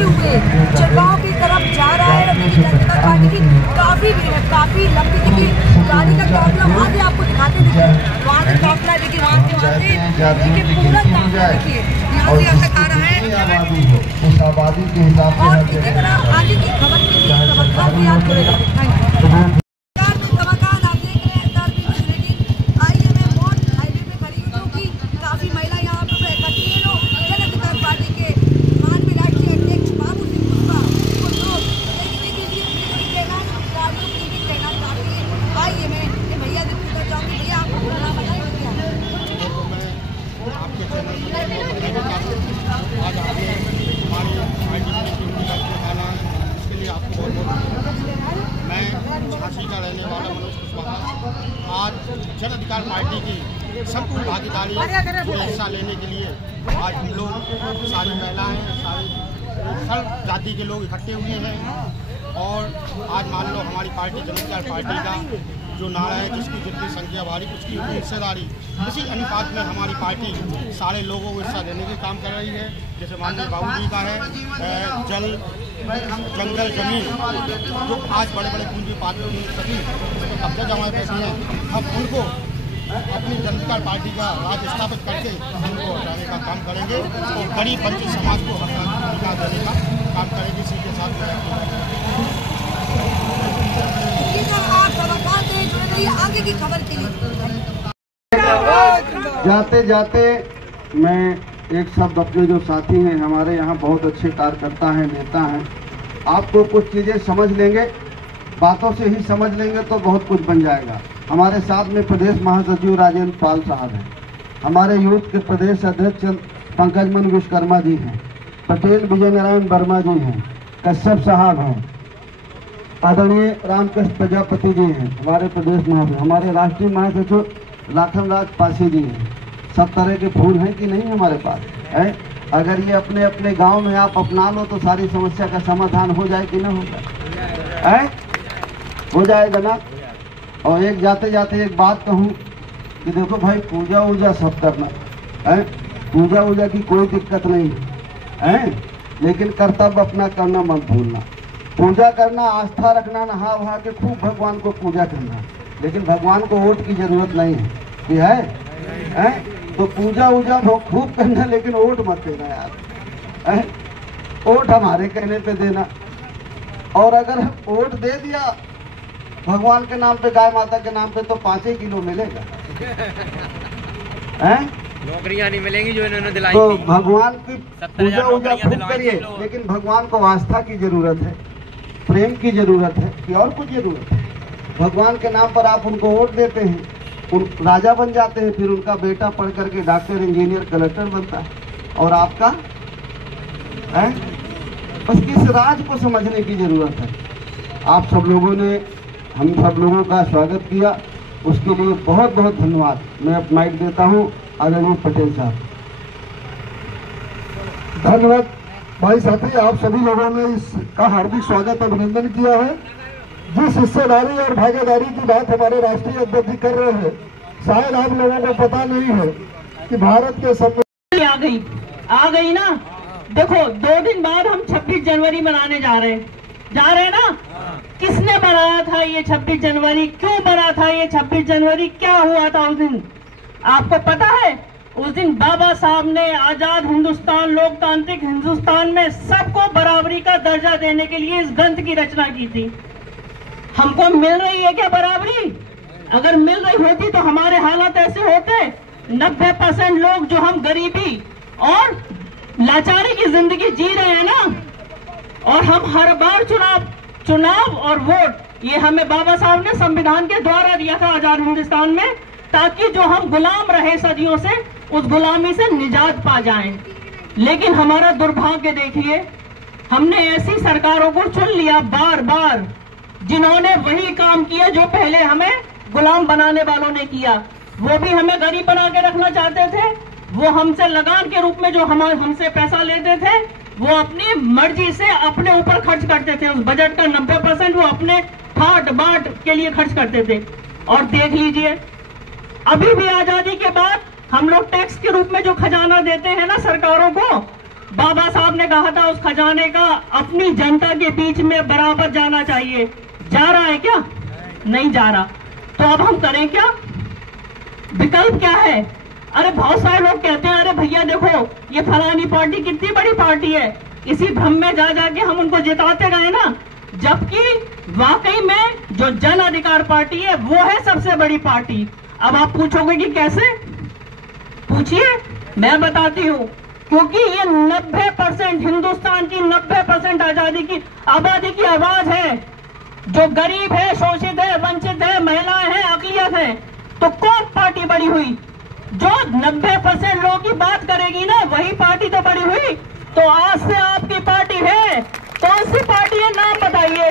होते हुए जलगांव की तरफ जा रहा है। देखिए जनता पार्टी की काफी भीड़ है, काफी लंबी। देखिए गाड़ी का काफिला वहाँ से आपको दिखाते, देखिए वहाँ से काफिला, देखिए वहाँ से देखिए पूरा काफिला, देखिए यहाँ से यहाँ तक आ रहा है। उस आबादी के हिसाब से और इसी तरह आगे की खबर के लिए खबरदार भी आप जुड़े रहिए। Thank you. आज जन अधिकार पार्टी की संपूर्ण भागीदारी में हिस्सा लेने के लिए आज हम लोग सारी महिलाएं, सारी सर्व जाति के लोग इकट्ठे हुए हैं। और आज मान लो हमारी पार्टी जन अधिकार पार्टी का जो नारा है, जिसकी जितनी संख्या भारी उसकी उतनी हिस्सेदारी, इसी अनुपात में हमारी पार्टी सारे लोगों को हिस्सा देने के काम कर रही है। जैसे माननीय बाबू जी का है जल, जंगल, जमीन, जो आज बड़े बड़े पूंजीपातियों ने सभी कब्जा जमाए बैठे हैं, हम उनको अपनी जनता पार्टी का राज स्थापित करके उनको हटाने का काम करेंगे और गरीब वंचित समाज को अधिकार देने का काम करेंगे। इसी के साथ आगे की खबर के लिए जाते जाते मैं एक शब्द अपने जो साथी हैं हमारे यहाँ बहुत अच्छे कार्यकर्ता हैं, नेता हैं, आपको कुछ चीज़ें समझ लेंगे, बातों से ही समझ लेंगे तो बहुत कुछ बन जाएगा। हमारे साथ में प्रदेश महासचिव राजेंद्र पाल साहब हैं, हमारे यूथ के प्रदेश अध्यक्ष पंकजमन विश्वकर्मा जी हैं, पटेल विजय नारायण वर्मा जी हैं, कश्यप साहब हैं, आदरणीय रामकृष्ण प्रजापति जी हैं हमारे प्रदेश महासचिव, हमारे राष्ट्रीय महासचिव लाखन राज पासी जी हैं। सब तरह के फूल हैं कि नहीं हमारे पास है। अगर ये अपने अपने गांव में आप अपना लो तो सारी समस्या का समाधान हो जाए कि ना हो जाए, हो जाएगा ना। और एक जाते जाते एक बात कहूँ कि देखो भाई, पूजा वूजा सब करना है, पूजा वूजा की कोई दिक्कत नहीं है, लेकिन कर्तव्य अपना करना मत भूलना। पूजा करना, आस्था रखना, नहा वहा के खूब भगवान को पूजा करना, लेकिन भगवान को वोट की जरूरत नहीं है कि है? तो पूजा वूजा खूब करना, लेकिन वोट मत देना यार, वोट हमारे कहने पे देना। और अगर वोट दे दिया भगवान के नाम पे, गाय माता के नाम पे, तो 5 किलो मिलेगा, नौकरियां नहीं मिलेंगी जो इन्होंने दिलाई। तो भगवान की पूजा वूजा खूब करिए, लेकिन भगवान को आस्था की जरूरत है, प्रेम की जरूरत है कि और कुछ जरूरत है। भगवान के नाम पर आप उनको वोट देते हैं, उन राजा बन जाते हैं, फिर उनका बेटा पढ़ करके डॉक्टर, इंजीनियर, कलेक्टर बनता है, और आपका है। बस इस राज को समझने की जरूरत है। आप सब लोगों ने हम सब लोगों का स्वागत किया, उसके लिए बहुत बहुत धन्यवाद। मैं अब माइक देता हूँ आदरणीय पटेल साहब। धन्यवाद भाई साथी, आप सभी लोगों ने इसका हार्दिक स्वागत, अभिनंदन किया है। जिस हिस्सेदारी और भागीदारी की बात हमारे राष्ट्रीय अध्यक्ष कर रहे हैं, शायद आप लोगों को पता नहीं है कि भारत के संविधान आ गई ना। देखो 2 दिन बाद हम 26 जनवरी मनाने जा रहे हैं ना। किसने बनाया था ये 26 जनवरी, क्यों बना था ये 26 जनवरी, क्या हुआ था उस दिन, आपको पता है? उस दिन बाबा साहब ने आजाद हिंदुस्तान, लोकतांत्रिक हिंदुस्तान में सबको बराबरी का दर्जा देने के लिए इस ग्रंथ की रचना की थी। हमको मिल रही है क्या बराबरी? अगर मिल रही होती तो हमारे हालात ऐसे होते? 90% लोग जो हम गरीबी और लाचारी की जिंदगी जी रहे हैं ना, और हम हर बार चुनाव और वोट, ये हमें बाबा साहब ने संविधान के द्वारा दिया था आजाद हिंदुस्तान में, ताकि जो हम गुलाम रहे सदियों से, उस गुलामी से निजात पा जाएं। लेकिन हमारा दुर्भाग्य देखिए, हमने ऐसी सरकारों को चुन लिया बार बार, जिन्होंने वही काम किया जो पहले हमें गुलाम बनाने वालों ने किया। वो भी हमें गरीब बना के रखना चाहते थे, वो हमसे लगान के रूप में जो हमसे पैसा लेते थे, वो अपनी मर्जी से अपने ऊपर खर्च करते थे। उस बजट का 90% वो अपने ठाट बाट के लिए खर्च करते थे। और देख लीजिए, अभी भी आजादी के बाद हम लोग टैक्स के रूप में जो खजाना देते हैं ना सरकारों को, बाबा साहब ने कहा था उस खजाने का अपनी जनता के बीच में बराबर जाना चाहिए। जा रहा है क्या? नहीं जा रहा। तो अब हम करें क्या? विकल्प क्या है? अरे बहुत सारे लोग कहते हैं अरे भैया देखो ये फलानी पार्टी कितनी बड़ी पार्टी है, इसी भ्रम में जा जाके हम उनको जिताते गए ना, जबकि वाकई में जो जन अधिकार पार्टी है वो है सबसे बड़ी पार्टी। अब आप पूछोगे कि कैसे? पूछिए, मैं बताती हूँ। क्योंकि ये 90% हिंदुस्तान की 90% आबादी की आवाज है, जो गरीब है, शोषित है, वंचित है, महिलाएं हैं, अक़लियत है। तो कौन पार्टी बड़ी हुई? जो 90% लोगों की बात करेगी ना, वही पार्टी तो बड़ी हुई। तो आज से आपकी पार्टी है, कौन सी पार्टी है? नाम बताइए।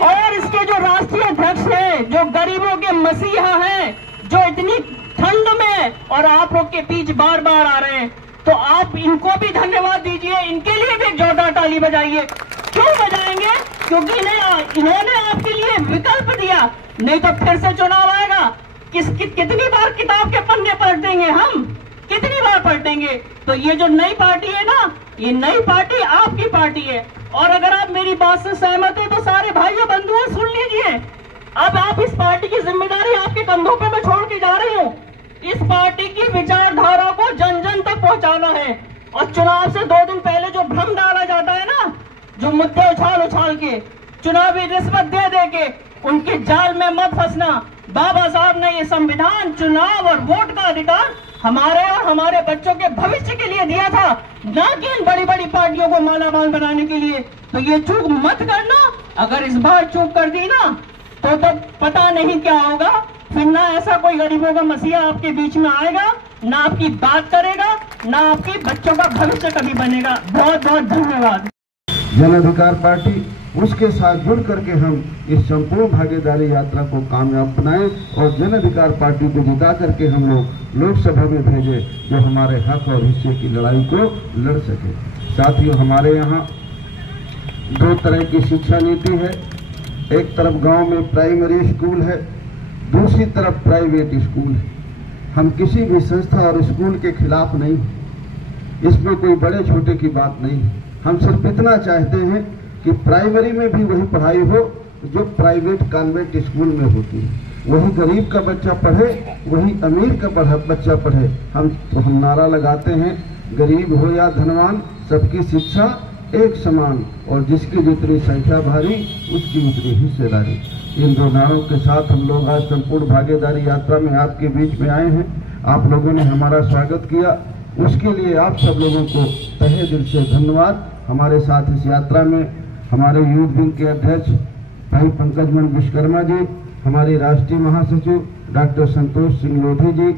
और इसके जो राष्ट्रीय अध्यक्ष है, जो गरीबों के मसीहा हैं, जो इतनी ठंड में और आप लोग के बीच बार बार आ रहे हैं, तो आप इनको भी धन्यवाद दीजिए, इनके लिए भी जोरदार ताली बजाइए। क्यों बजाएंगे? क्योंकि इन्होंने आपके लिए विकल्प दिया। नहीं तो फिर से चुनाव आएगा, कितनी बार किताब के पन्ने पलटेंगे हम? कितनी बार पलटेंगे? तो ये जो नई पार्टी है ना, ये नई पार्टी आपकी पार्टी है। और अगर आप मेरी बात से सहमत हैं तो सारे भाइयों बंधुओं सुन लीजिए, अब आप इस पार्टी की जिम्मेदारी आपके कंधों पे मैं छोड़ के जा रही हूँ। इस पार्टी की विचारधारा को जन जन तक पहुंचाना है। और चुनाव से 2 दिन पहले जो भ्रम डाला जाता है ना, जो मुद्दे उछाल के, चुनावी रिश्वत दे के उनके जाल में मत फंसना। बाबा साहब ने ये संविधान, चुनाव और वोट का अधिकार हमारे और हमारे बच्चों के भविष्य के लिए दिया था, न कि इन बड़ी बड़ी पार्टियों को मालामाल बनाने के लिए। तो ये चूक मत करना। अगर इस बार चूक कर दी ना तो तब पता नहीं क्या होगा। फिर ना ऐसा कोई गरीबों का मसीहा आपके बीच में आएगा, ना आपकी बात करेगा, ना आपके बच्चों का भविष्य कभी बनेगा। बहुत बहुत धन्यवाद। जन अधिकार पार्टी, उसके साथ जुड़ करके हम इस संपूर्ण भागीदारी यात्रा को कामयाब बनाएं और जन अधिकार पार्टी को जिता करके हम लोग लोकसभा में भेजें, जो हमारे हक और हिस्से की लड़ाई को लड़ सके। साथियों, हमारे यहाँ 2 तरह की शिक्षा नीति है। एक तरफ गांव में प्राइमरी स्कूल है, दूसरी तरफ प्राइवेट स्कूल है। हम किसी भी संस्था और स्कूल के खिलाफ नहीं, इसमें कोई बड़े छोटे की बात नहीं। हम सिर्फ इतना चाहते हैं कि प्राइमरी में भी वही पढ़ाई हो जो प्राइवेट कॉन्वेंट स्कूल में होती है। वही गरीब का बच्चा पढ़े, वही अमीर का बच्चा पढ़े। हम नारा लगाते हैं, गरीब हो या धनवान, सबकी शिक्षा एक समान, और जिसकी जितनी संख्या भारी उसकी उतनी हिस्सेदारी। इन 2 नारों के साथ हम लोग आज संपूर्ण भागीदारी यात्रा में आपके बीच में आए हैं। आप लोगों ने हमारा स्वागत किया, उसके लिए आप सब लोगों को तहे दिल से धन्यवाद। हमारे साथ इस यात्रा में हमारे यूथ विंग के अध्यक्ष भाई पंकजमन विश्वकर्मा जी, हमारे राष्ट्रीय महासचिव डॉक्टर संतोष सिंह लोधी जी,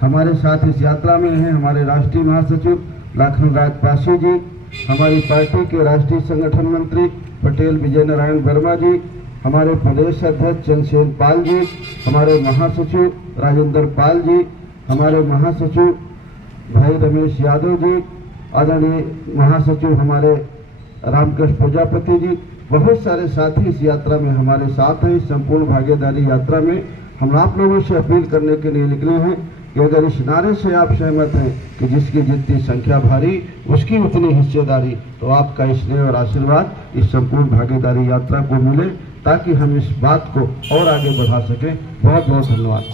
हमारे साथ इस यात्रा में हैं हमारे राष्ट्रीय महासचिव लाखन राज पासी जी, हमारी पार्टी के राष्ट्रीय संगठन मंत्री पटेल विजय नारायण वर्मा जी, हमारे प्रदेश अध्यक्ष चंद्रसेन पाल जी, हमारे महासचिव राजेंद्र पाल जी, हमारे महासचिव भाई रमेश यादव जी, आदरणीय महासचिव हमारे रामकृष्ण प्रजापति जी, बहुत सारे साथी इस यात्रा में हमारे साथ हैं। इस संपूर्ण भागीदारी यात्रा में हम आप लोगों से अपील करने के लिए निकले हैं कि अगर इस नारे से आप सहमत हैं कि जिसकी जितनी संख्या भारी उसकी उतनी हिस्सेदारी, तो आपका स्नेह और आशीर्वाद इस संपूर्ण भागीदारी यात्रा को मिले, ताकि हम इस बात को और आगे बढ़ा सकें। बहुत बहुत धन्यवाद।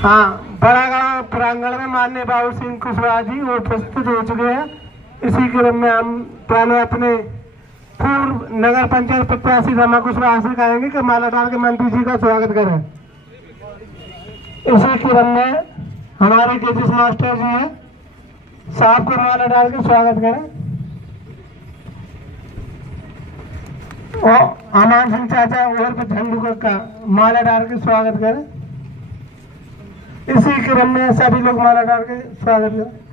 हाँ, बड़ा गांव प्रांगण में माननीय बाबू सिंह कुशवाहा जी वो प्रस्तुत हो चुके हैं। इसी क्रम में हम पहले अपने पूर्व नगर पंचायत प्रत्याशी रमा कुशवाहा से कहेंगे कि माला डाल के मंत्री जी का स्वागत करें। इसी क्रम में हमारे जजेस मास्टर जी हैं, साहब को माला डाल के स्वागत करें। और अमान सिंह चाचा और झंडू का माला डाल के स्वागत करें। इसी क्रम में सभी लोग माला डाल के स्वागत करें।